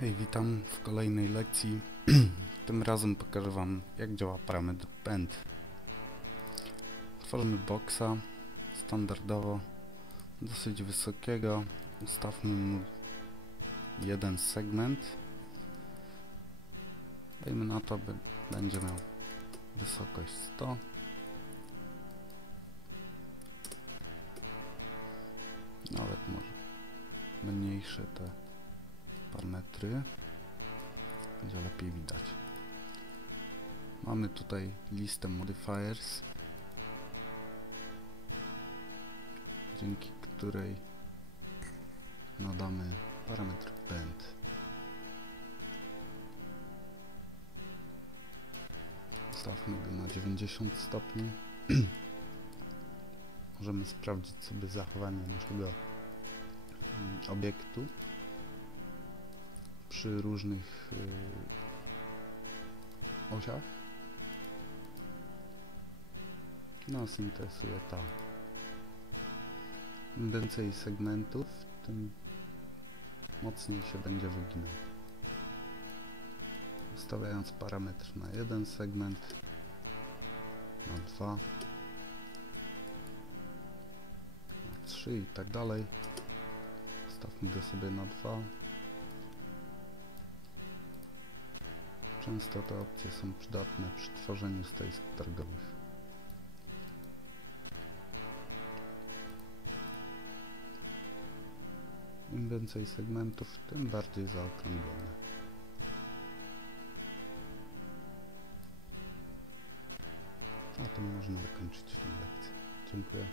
Hej, witam w kolejnej lekcji. Tym razem pokażę Wam, jak działa parametr bend. Tworzymy boxa standardowo, dosyć wysokiego. Ustawmy mu jeden segment. Dajmy na to, by będzie miał wysokość 100. Nawet może mniejsze te parametry, będzie lepiej widać. Mamy tutaj listę modifiers, dzięki której nadamy parametr bend. Ustawmy go na 90 stopni. Możemy sprawdzić sobie zachowanie naszego obiektu przy różnych osiach. Nas interesuje ta. Im więcej segmentów, tym mocniej się będzie wyginał. Ustawiając parametr na jeden segment, na 2, na 3 i tak dalej. Stawmy go sobie na 2. Często te opcje są przydatne przy tworzeniu stoisk targowych. Im więcej segmentów, tym bardziej zaokrąglone. Na tym można zakończyć tę lekcję. Dziękuję.